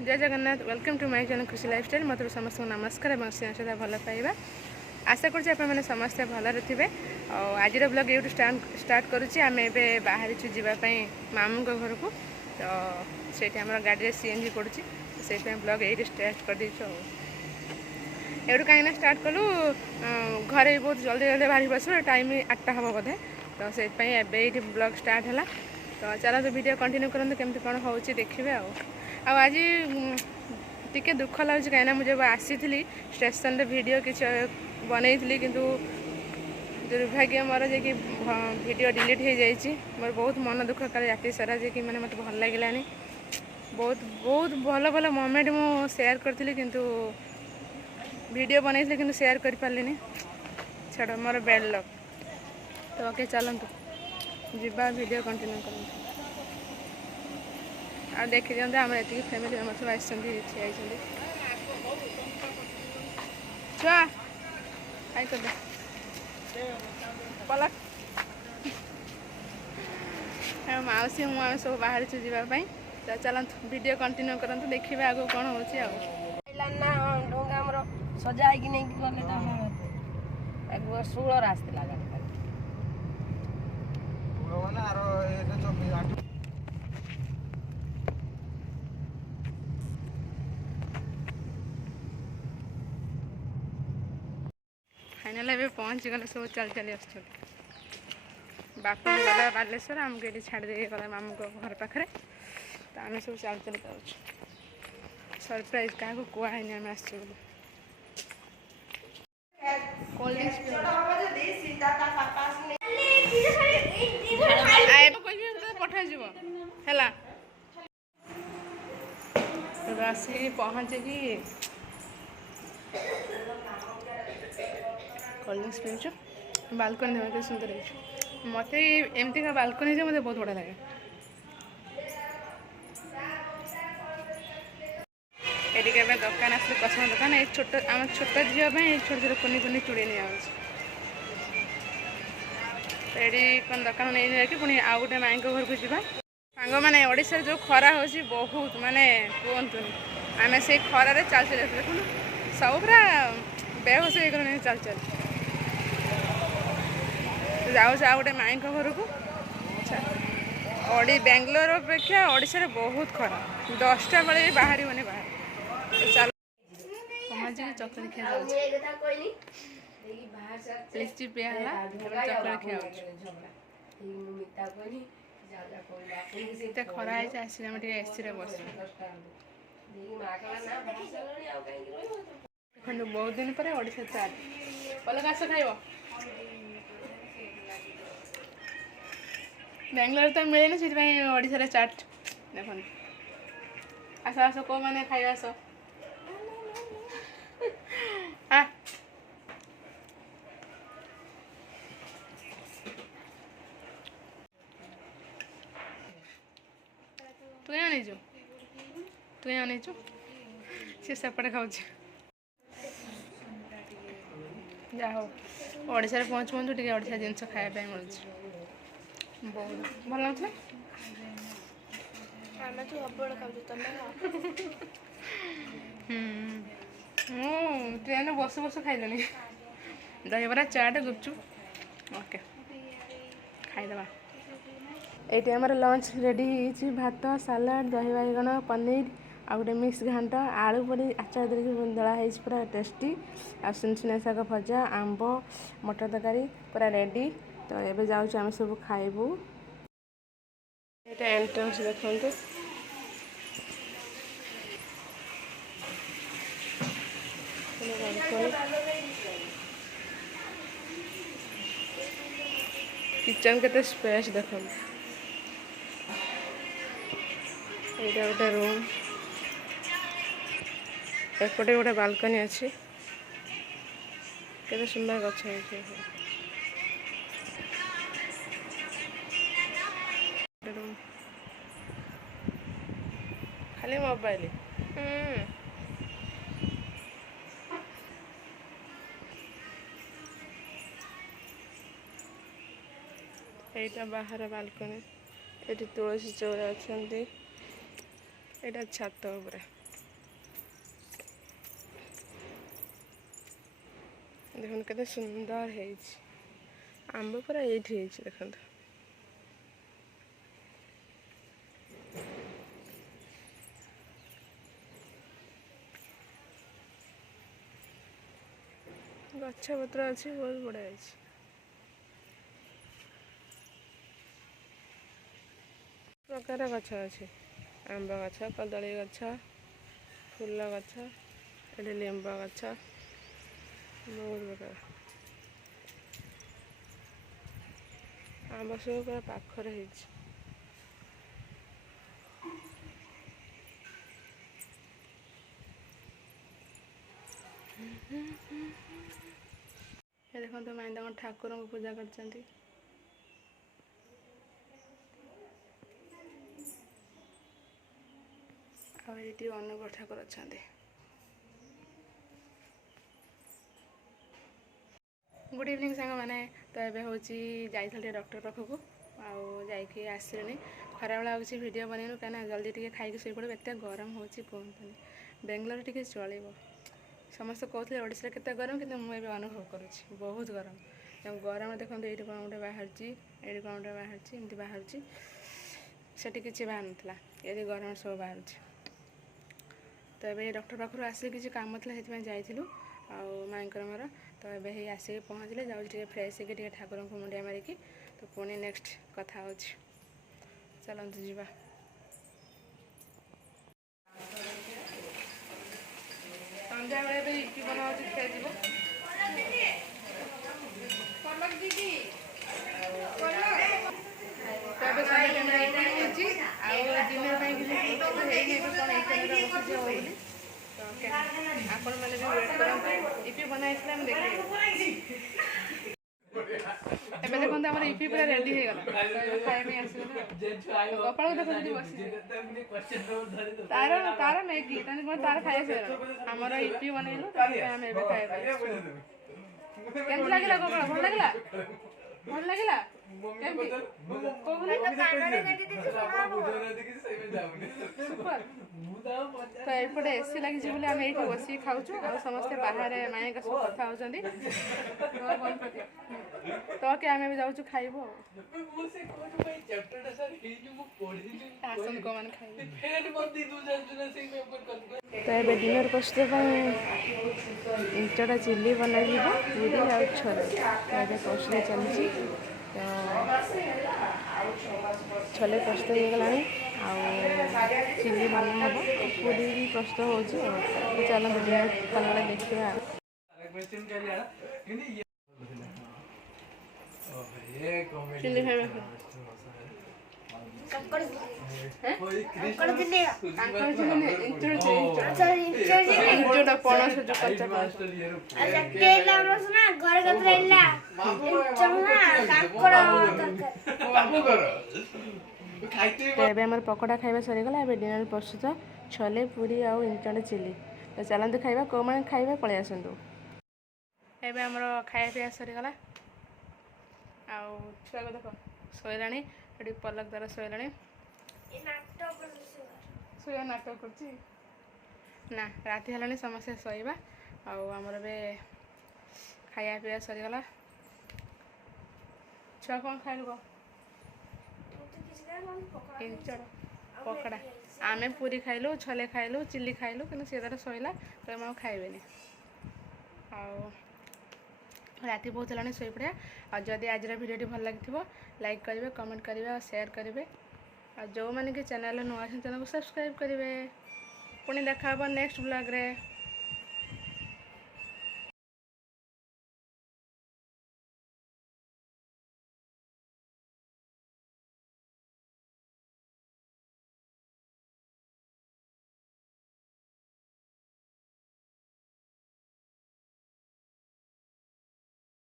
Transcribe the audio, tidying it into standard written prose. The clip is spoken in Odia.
जय Jagannath welcome to my channel Khushi lifestyle मतलब समस्त नमस्कार और सदा भल पाइबा आशा कर समस्ते भलरे थे आज ब्लॉग ये स्टार्ट करुच्ची आम ए बाहरी जावाई मामू घर को तो से गाड़ी सीएनजी पड़ुची से ब्लॉग ये स्टार्ट कर कहीं स्टार्ट कलु घरे बहुत जल्दी जल्दी बाहरी बस टाइम 8टा हम बोधे तो से ब्लॉग स्टार्ट है तो चलो तो वीडियो कंटिन्यू करते केमती कौन हो देखिए आज टिके दुख लगे कहीं मुझे आसी स्टेशन रे वीडियो किसी बनई किंतु दुर्भाग्य मोर जे कि वीडियो डिलीट हो जाइए मोर बहुत मन दुख कल राति सारा जे कि मैंने मत भल लगे बहुत बहुत भल भल मोमेंट मु शेयर करी किंतु वीडियो बनई किंतु शेयर कर पारे छाड़ मोर बैड लक तो ओके चलतु जीवा वीडियो कंटिन्यू कर आ देखी दिखते आम ये फैमिली मेम्बर सब आई छुआ आई कर पलक मौसी मुझे सब बाहर जावाई तो चलतु वीडियो कंटिन्यू करते देखिए आगे कौन हो डोंगा सजा नहीं गले 16 आसला फाइनाल ए पहुँची गले सब चल चली आस बापू गला बालेश्वर आमको ये छाड़ दे गला मामू को घर पाखे तो आम सब चल चल जाऊँ सरप्राइज क्या कहुनी आम आस पठाଯିव है आसिक पहुँचिकी कोल्ड ड्रिंक्स पीछू बालकनी देखे सुंदर है मत एमती का बालकनी से मत बहुत बढ़िया लगे ये दुकान आस कस्म दुकान ये छोट आम छोट झील छोट छोट कुनी कुनी चूड़ी नि कौन दुकान नहीं जाकि पुणी आउ गोटे माई घर को जावा सांग मैंने ओडिशा जो खरा हो बहुत माने कहतुनि आम से खरार चल चल देखुन सब पूरा बेहोश हो चल चल जाऊँ आ गोटे माई घर को बेंगलोर अपेक्षा ओडिशा बहुत खरा 10टा बेले भी बाहर होने बाहर चल पहुँच चकलेट खिया लिची पिया चकलेट खिया खरा है आस एसी रे बस देखो बहुत दिन पर ओडिशा चाट पलक आस खाइब बेंगलोर तो मिले से ओडिशा चाट देख आस आस को मैंने खाई आस तु आनीचु तु आनीचु सी सेपटे खाऊ जा हो ओडिशा पहुँचु पहुँचु टे ओडिशा जिनस खायापी मिलूँ बहुत भल ना ट्रेन बस बस खाइल दहीबरा चाट गुपचुप ओके खाईदे ये आम लंच रेडी भात सालाड दही बाइगण पनीर आ गए मिक्स घाट आलू पड़ी आचार देख दलाई पूरा टेस्टी आ सुनसुनिया शाग भजा आंब मटर तरकारी पूरा रेडी तो ये जाऊँ आम सब खाइबू ये एंट्रेंस देखते किचन के स्पेस देख ये गोटे रूम एपटे गोटे बालकनी अच्छी के सुंदर गछ खाली मोबाइल यहाँ बाहर बालकनी ये तुलसी चौरा अच्छा यहाँ छात उपरे ଦେଖନ୍ତୁ କେତେ ସୁନ୍ଦର ହେଇଛି। ଆମ୍ବ ପୁରା ଏଇଠି ହେଇଛି ଦେଖନ୍ତୁ। ଗଛ ପତ୍ର ଅଛି, ବହୁତ ବଢ଼ିଆ ହେଇଛି। ପ୍ରକାର ଗଛ ଅଛି, ଆମ୍ବ ଗଛ, କଦଳୀ ଗଛ, ଫୁଲ ଗଛ, ଏଠି ଲିମ୍ବ ଗଛ, ବହୁତ ପ୍ରକାର। ଆମ୍ବ ସବୁ ପୁରା ପାଖରେ ହେଇଛି। ଏ ଦେଖନ୍ତୁ ମାଇଁ ତାଙ୍କ ଠାକୁରଙ୍କୁ ପୂଜା କରିଛନ୍ତି। ଆଉ ଏଇଠି ଅନୁକୂଳ ଠାକୁର ଅଛନ୍ତି। ଗୁଡ଼୍ ଇଭିନିଂ ସାଙ୍ଗମାନେ। ତ ଏବେ ହେଉଛି ଯାଇଥିଲି ଟିକେ ଡକ୍ଟର ପାଖକୁ, ଆଉ ଯାଇକି ଆସିଲିଣି। ଖରାବେଳେ ଆଉ କିଛି ଭିଡ଼ିଓ ବନେଇନୁ କାହିଁକିନା ଜଲ୍ଦି ଟିକେ ଖାଇକି ଶୋଇପଡ଼ିବୁ, ଏତେ ଗରମ ହେଉଛି କୁହନ୍ତୁନି। ବେଙ୍ଗଲୋରରେ ଟିକେ ଚଳିବ, ସମସ୍ତେ କହୁଥିଲେ ଓଡ଼ିଶାରେ କେତେ ଗରମ, କିନ୍ତୁ ମୁଁ ଏବେ ଅନୁଭବ କରୁଛି ବହୁତ ଗରମ। ଗରମ ଦେଖନ୍ତୁ, ଏଇଠି କ'ଣ ଗୋଟେ ବାହାରୁଛି, ଏଇଠି କ'ଣ ଗୋଟେ ବାହାରୁଛି, ଏମିତି ବାହାରୁଛି। ସେଠି କିଛି ବାହାରୁନଥିଲା, ଏଠି ଗରମ ସବୁ ବାହାରୁଛି। ତ ଏବେ ଡକ୍ଟର ପାଖରୁ ଆସିକି କିଛି କାମ ଥିଲା, ସେଥିପାଇଁ ଯାଇଥିଲୁ ଆଉ ମାଇଙ୍କର ମୋର। ତ ଏବେ ହେଇ ଆସିକି ପହଞ୍ଚିଲେ, ଯାଉଛି ଟିକେ ଫ୍ରେଶ୍ ହେଇକି ଟିକେ ଠାକୁରଙ୍କୁ ମୁଣ୍ଡିଆ ମାରିକି ତ ପୁଣି ନେକ୍ସଟ କଥା ହେଉଛି। ଚାଲନ୍ତୁ ଯିବା। ସନ୍ଧ୍ୟାବେଳେ ଏବେ ଇପି ବନା ହେଉଛି, ଖିଆଯିବ। ତ ଏବେ ସନ୍ଧ୍ୟା ଟାଇମ୍ରେ ଇପି ହେଇଛି, ଆଉ ଦିନ ପାଇଁ କିଛି ପ୍ରସ୍ତୁତ ହେଇନି, ଏବେ କ'ଣ ଇଣ୍ଟରନେଟ୍ରେ ବସିଛି ହବ ବୋଲି। ତ ଆପଣମାନେ ବି ୱେଟ୍ କରନ୍ତୁ, ଇପି ବନା ହେଇଥିଲା ଆମେ ଦେଖିବୁ। ଏବେ ଦେଖନ୍ତୁ ଆମର ଇପି ପୁରା ରେଡ଼ି ହେଇଗଲା, ତ ଏବେ ଖାଇବା ପାଇଁ ଆସିଗଲା। ଗୋପାଳକୁ ଦେଖ ଯଦି ବସିଛି, ତାର ମ୍ୟାଗି ତାର ଖାଇବା ସରିଗଲା। ଆମର ଇପି ବନେଇଲୁ, ସେଥିପାଇଁ ଆମେ ଏବେ ଖାଇବା ପାଇଁ ଆସିଛୁ। କେମିତି ଲାଗିଲା ଗୋପାଳ? ଭଲ ଲାଗିଲା? ଭଲ ଲାଗିଲା? କେମିତି କହୁନି? ତ ଏପଟେ ଏସି ଲାଗିଛି ବୋଲି ଆମେ ଏଇଠି ବସିକି ଖାଉଛୁ, ଆଉ ସମସ୍ତେ ବାହାରେ ମାଇଁଙ୍କ ସହ କଥା ହେଉଛନ୍ତି। ତ ଆମେ ବି ଯାଉଛୁ ଖାଇବୁ ଆଉ। ଆସନ୍ତୁ କୋଉମାନେ ଖାଇବେ। ତ ଏବେ ଡିନର ପ୍ରସ୍ତୁତ ପାଇଁ ଇଞ୍ଚଡ଼ା ଚିଲି ବନାଯିବ, ପୁରୀ ଆଉ ଛୋଲେ। ଏବେ ପ୍ରସ୍ତୁତ ଚାଲିଛି। ତ ଛୋଲେ ପ୍ରସ୍ତୁତ ହେଇଗଲାଣି, ଆଉ ଚିଲି ବନା ହେବ, ପୁରୀ ବି ପ୍ରସ୍ତୁତ ହେଉଛି ଆଉ। ଚାଲନ୍ତୁ ଡିନର କଲାବେଳେ ଦେଖିବା ଆଉ। ଚିଲି ଖାଇବା ପଣସ ଏବେ ଆମର ପକୋଡ଼ା ଖାଇବା ସରିଗଲା। ଏବେ ଡିନର ପ୍ରସ୍ତୁତ, ଛୋଲେ, ପୁରୀ ଆଉ ଇଞ୍ଚଡ଼ା ଚିଲି। ତ ଚାଲନ୍ତୁ ଖାଇବା, କେଉଁମାନେ ଖାଇବା ପଳେଇ ଆସନ୍ତୁ। ଏବେ ଆମର ଖାଇବା ପିଇବା ସରିଗଲା, ଆଉ ଛୁଆକୁ ଦେଖ ଶୋଇଲାଣି, ସେଠି ପଲକ ଦ୍ୱାରା ଶୋଇଲାଣି। ଶୋଇବା ନାଟକ କରୁଛି ନା, ରାତି ହେଲାଣି, ସମସ୍ତେ ଶୋଇବା। ଆଉ ଆମର ଏବେ ଖାଇବା ପିଇବା ସରିଗଲା। ଛୁଆ କ'ଣ ଖାଇଲୁ କହ? ଇଞ୍ଚଡ଼ା ପକୋଡ଼ା। ଆମେ ପୁରୀ ଖାଇଲୁ, ଛୋଲେ ଖାଇଲୁ, ଚିଲି ଖାଇଲୁ, କିନ୍ତୁ ସେ ତାର ଶୋଇଲା, ତ ମୁଁ ଆଉ ଖାଇବେନି। ଆଉ ରାତି ବହୁତ ହେଲାଣି, ଶୋଇପଡ଼ିବା। ଆଉ ଯଦି ଆଜିର ଭିଡ଼ିଓଟି ଭଲ ଲାଗିଥିବ, ଲାଇକ୍ କରିବେ, କମେଣ୍ଟ କରିବେ ଆଉ ସେୟାର କରିବେ। ଆଉ ଯେଉଁମାନେ କି ଚ୍ୟାନେଲରେ ନୂଆ ଅଛନ୍ତି ଚ୍ୟାନେଲକୁ ସବସ୍କ୍ରାଇବ୍ କରିବେ। ପୁଣି ଦେଖା ହେବ ନେକ୍ସଟ ବ୍ଲଗ୍ରେ।